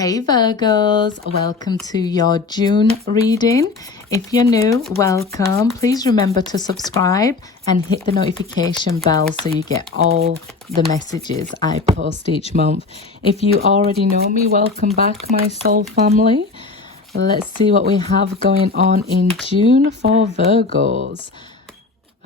Hey Virgos, welcome to your June reading. If you're new, welcome. Please remember to subscribe and hit the notification bell so you get all the messages I post each month. If you already know me, welcome back, my soul family. Let's see what we have going on in June for Virgos.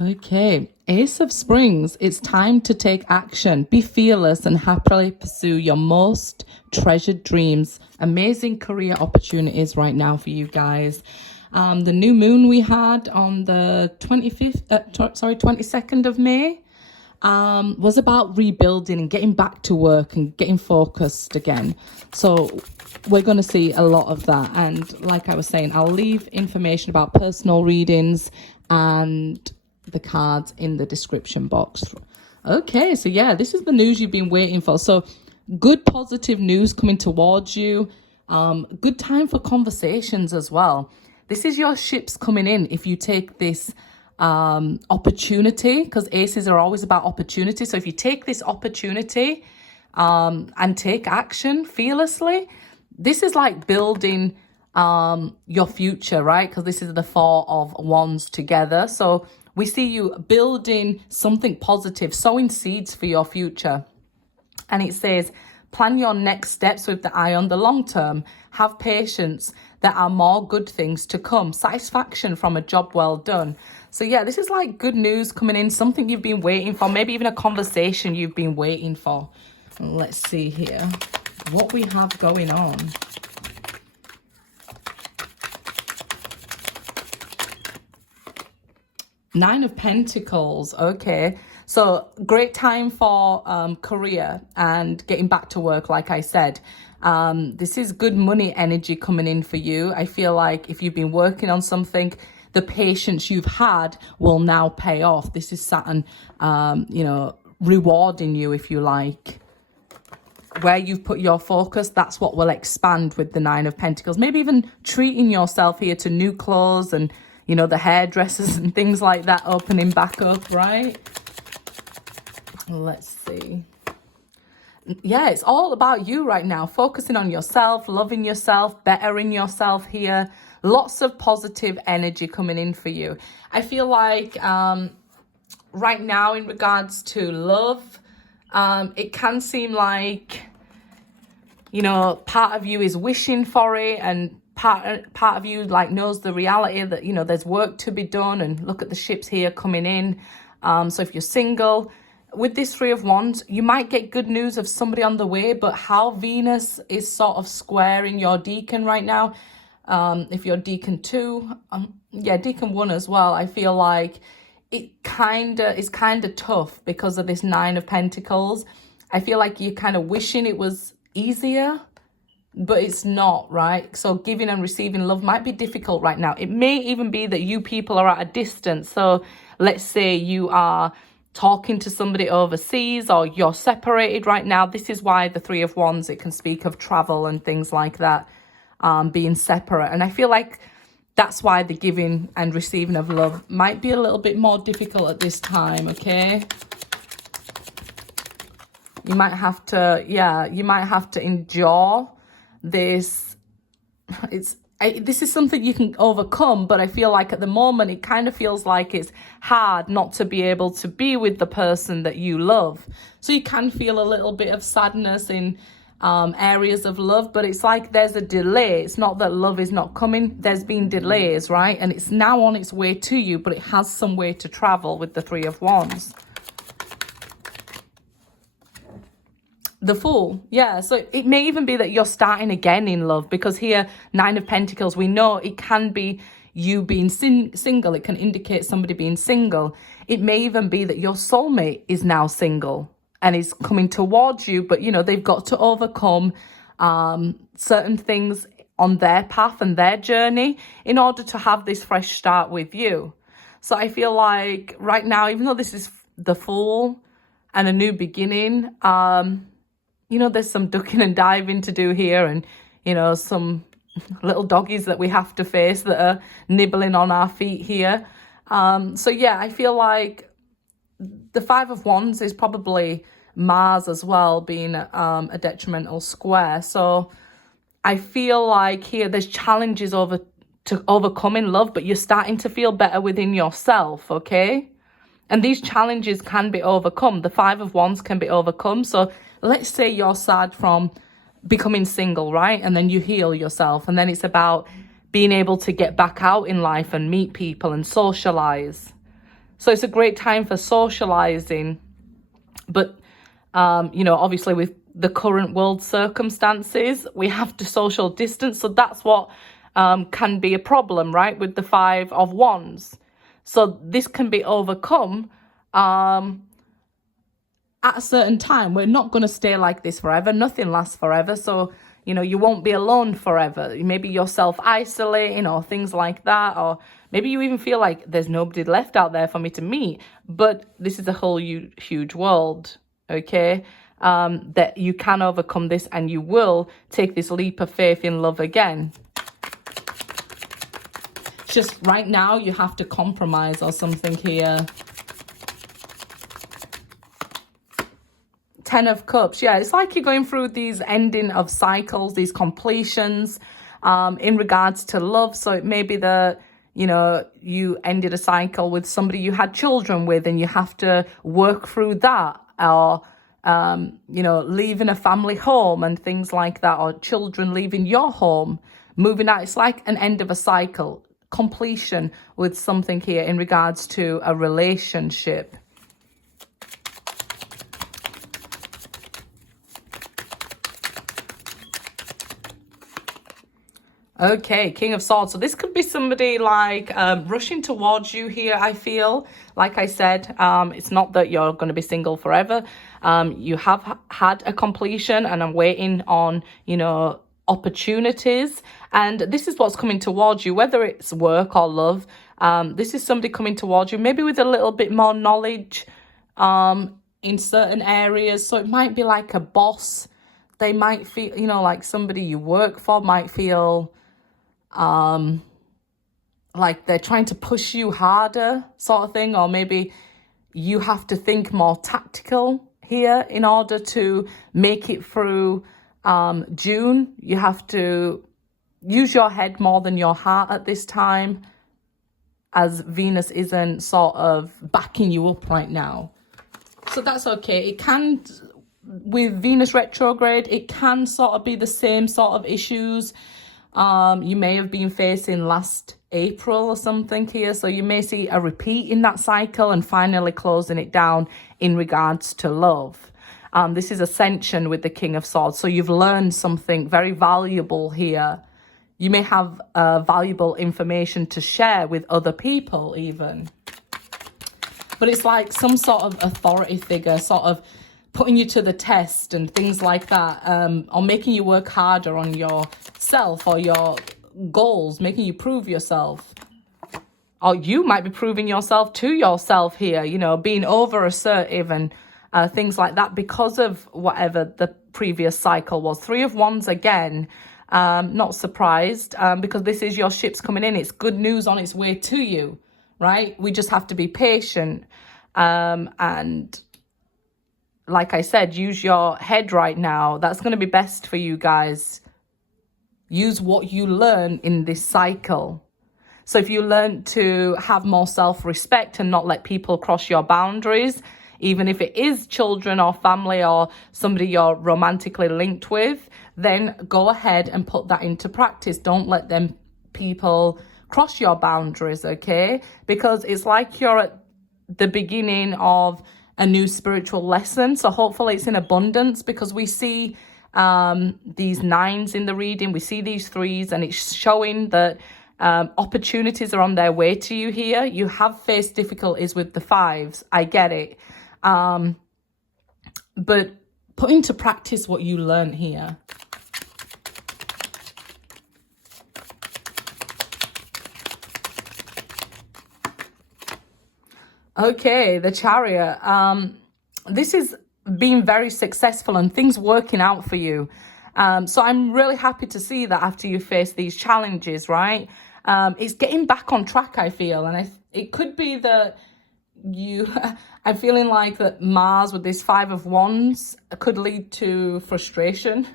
Okay, Ace of Springs, it's time to take action. Be fearless and happily pursue your most treasured dreams. Amazing career opportunities right now for you guys. The new moon we had on the 22nd of May was about rebuilding and getting back to work and getting focused again. So we're going to see a lot of that. And like I was saying, I'll leave information about personal readings and the cards in the description box. Okay, so yeah, this is the news you've been waiting for. So good positive news coming towards you. Good time for conversations as well. This is your ships coming in if you take this opportunity, because aces are always about opportunity. So if you take this opportunity and take action fearlessly, this is like building your future, right? Because this is the Four of Wands together. So we see you building something positive, sowing seeds for your future. And it says, plan your next steps with the eye on the long term. Have patience. There are more good things to come. Satisfaction from a job well done. So yeah, this is like good news coming in, something you've been waiting for, maybe even a conversation you've been waiting for. Let's see here what we have going on. Nine of Pentacles. Okay, so great time for career and getting back to work. Like I said, this is good money energy coming in for you. I feel like if you've been working on something, the patience you've had will now pay off. This is Saturn, rewarding you, if you like. Where you've put your focus, that's what will expand with the Nine of Pentacles. Maybe even treating yourself here to new clothes and the hairdressers and things like that opening back up, right? Let's see. Yeah, it's all about you right now. Focusing on yourself, loving yourself, bettering yourself here. Lots of positive energy coming in for you. I feel like right now in regards to love, it can seem like, part of you is wishing for it, and part of you like knows the reality that there's work to be done. And look at the ships here coming in. So if you're single, with this Three of Wands, you might get good news of somebody on the way, but how Venus is sort of squaring your Deacon right now, if you're Deacon 2, Deacon 1 as well, I feel like it is kind of tough because of this Nine of Pentacles. I feel like you're kind of wishing it was easier, but it's not, right? So giving and receiving love might be difficult right now. It may even be that you people are at a distance. So let's say you are talking to somebody overseas or you're separated right now. This is why the Three of Wands, it can speak of travel and things like that, being separate. And I feel like that's why the giving and receiving of love might be a little bit more difficult at this time, okay? You might have to endure this. This is something you can overcome, but I feel like at the moment it kind of feels like it's hard not to be able to be with the person that you love. So you can feel a little bit of sadness in areas of love, but it's like there's a delay. It's not that love is not coming. There's been delays, right? And it's now on its way to you, but it has some way to travel with the Three of Wands. The Fool, yeah. So it may even be that you're starting again in love, because here, Nine of Pentacles, we know it can be you being single. It can indicate somebody being single. It may even be that your soulmate is now single and is coming towards you, but they've got to overcome certain things on their path and their journey in order to have this fresh start with you. So I feel like right now, even though this is the Fool and a new beginning, there's some ducking and diving to do here, and, some little doggies that we have to face that are nibbling on our feet here. So yeah, I feel like the Five of Wands is probably Mars as well, being a detrimental square. So I feel like here there's challenges to overcome in love, but you're starting to feel better within yourself, okay? And these challenges can be overcome. The Five of Wands can be overcome. So let's say you're sad from becoming single, right? And then you heal yourself. And then it's about being able to get back out in life and meet people and socialize. So it's a great time for socializing. But, you know, obviously with the current world circumstances, we have to social distance. So that's what can be a problem, right? With the Five of Wands. So this can be overcome at a certain time. We're not going to stay like this forever. Nothing lasts forever. So, you know, you won't be alone forever. Maybe you're self-isolating or things like that. Or maybe you even feel like there's nobody left out there for me to meet. But this is a whole huge world, okay? That you can overcome this and you will take this leap of faith in love again. Just right now, you have to compromise or something here. Ten of Cups. Yeah, it's like you're going through these ending of cycles, these completions in regards to love. So it may be that, you know, you ended a cycle with somebody you had children with and you have to work through that. Or, you know, leaving a family home and things like that. Or children leaving your home, moving out. It's like an end of a cycle. Completion with something here in regards to a relationship. Okay, King of Swords. So this could be somebody like rushing towards you here, I feel. Like I said, it's not that you're going to be single forever. You have had a completion and I'm waiting on, you know, opportunities. And this is what's coming towards you, whether it's work or love. This is somebody coming towards you, maybe with a little bit more knowledge in certain areas. So it might be like a boss. They might feel, you know, like somebody you work for might feel like they're trying to push you harder, sort of thing. Or maybe you have to think more tactical here in order to make it through June. You have to use your head more than your heart at this time, as Venus isn't sort of backing you up right now. So that's okay. It can, with Venus retrograde, it can sort of be the same sort of issues you may have been facing last April or something here. So you may see a repeat in that cycle and finally closing it down in regards to love. This is Ascension with the King of Swords. So you've learned something very valuable here. You may have valuable information to share with other people even. But it's like some sort of authority figure sort of putting you to the test and things like that. Or making you work harder on yourself or your goals, making you prove yourself. Or you might be proving yourself to yourself here, you know, being over assertive and things like that because of whatever the previous cycle was. Three of Wands again. Not surprised because this is your ships coming in. It's good news on its way to you, right? We just have to be patient. And like I said, use your head right now. That's going to be best for you guys. Use what you learn in this cycle. So if you learn to have more self-respect and not let people cross your boundaries, even if it is children or family or somebody you're romantically linked with, then go ahead and put that into practice. Don't let them people cross your boundaries, okay? Because it's like you're at the beginning of a new spiritual lesson. So hopefully it's in abundance, because we see these nines in the reading. We see these threes, and it's showing that opportunities are on their way to you here. You have faced difficulties with the fives. I get it. But put into practice what you learned here. Okay, the Chariot. This is being very successful and things working out for you. So I'm really happy to see that after you face these challenges, right? It's getting back on track, I feel. And it could be that I'm feeling like that Mars with this Five of Wands could lead to frustration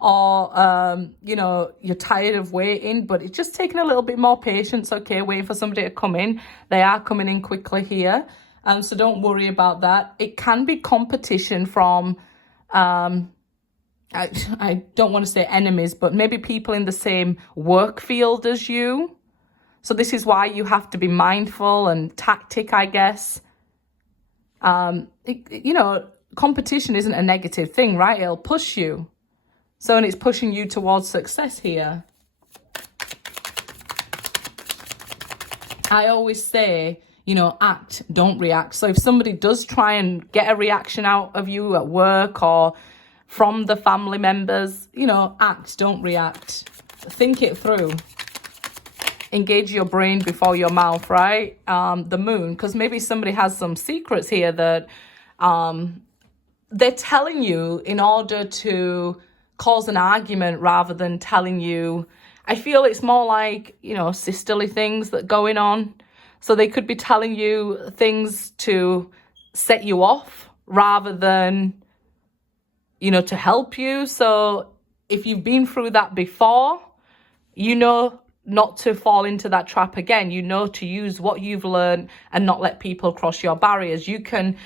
or, you know, you're tired of waiting, but it's just taking a little bit more patience, okay, waiting for somebody to come in. They are coming in quickly here, so don't worry about that. It can be competition from, I don't want to say enemies, but maybe people in the same work field as you. So this is why you have to be mindful and tactic, I guess. You know, competition isn't a negative thing, right? It'll push you. So, and it's pushing you towards success here. I always say, you know, act, don't react. So if somebody does try and get a reaction out of you at work or from the family members, you know, act, don't react. Think it through. Engage your brain before your mouth, right? The moon, because maybe somebody has some secrets here that they're telling you in order to cause an argument rather than telling you. I feel it's more like, you know, sisterly things that going on. So they could be telling you things to set you off rather than, you know, to help you. So if you've been through that before, you know not to fall into that trap again. You know to use what you've learned and not let people cross your barriers. You can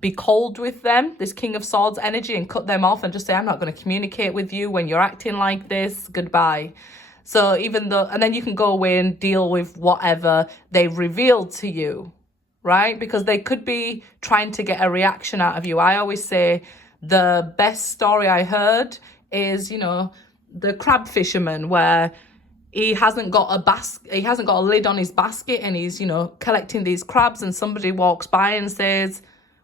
be cold with them, this King of Swords energy, and cut them off and just say, I'm not going to communicate with you when you're acting like this. Goodbye. So even though, and then you can go away and deal with whatever they've revealed to you, right? Because they could be trying to get a reaction out of you. I always say the best story I heard is, you know, the crab fisherman, where he hasn't got a lid on his basket, and he's, you know, collecting these crabs, and somebody walks by and says,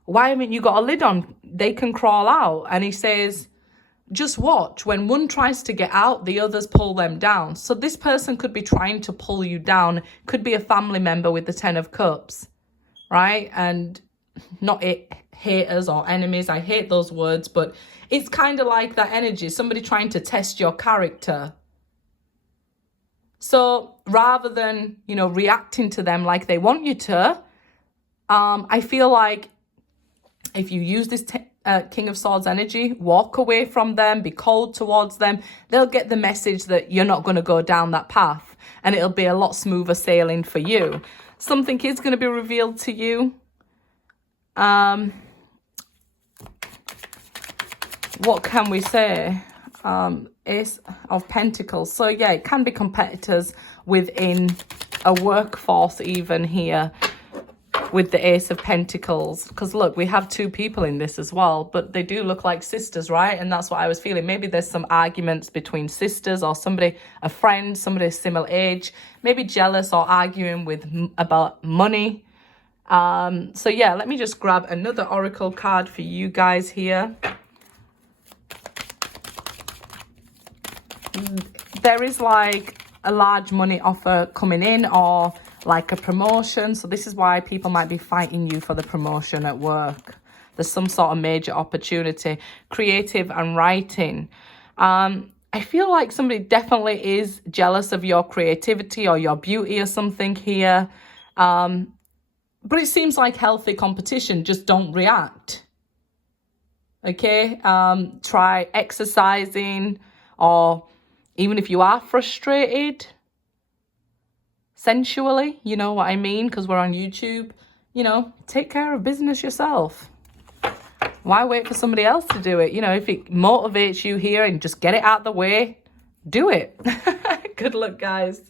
why haven't you got a lid on? They can crawl out. And he says, just watch. When one tries to get out, the others pull them down. So this person could be trying to pull you down. Could be a family member with the 10 of Cups, right? And not haters or enemies. I hate those words, but it's kind of like that energy. Somebody trying to test your character. So rather than, you know, reacting to them like they want you to, I feel like if you use this King of Swords energy, walk away from them, be cold towards them, they'll get the message that you're not going to go down that path, and it'll be a lot smoother sailing for you. Something is going to be revealed to you. What can we say? Ace of Pentacles. So yeah, it can be competitors within a workforce even here with the Ace of Pentacles. Because look, we have two people in this as well, but they do look like sisters, right? And that's what I was feeling. Maybe there's some arguments between sisters, or somebody, a friend, somebody similar age, maybe jealous or arguing about money. So yeah, let me just grab another oracle card for you guys here. There is like a large money offer coming in, or like a promotion. So this is why people might be fighting you for the promotion at work. There's some sort of major opportunity. Creative and writing. I feel like somebody definitely is jealous of your creativity or your beauty or something here. But it seems like healthy competition. Just don't react. Okay? Try exercising, or even if you are frustrated, sensually, you know what I mean? Because we're on YouTube, you know, take care of business yourself. Why wait for somebody else to do it? You know, if it motivates you here and just get it out of the way, do it. Good luck, guys.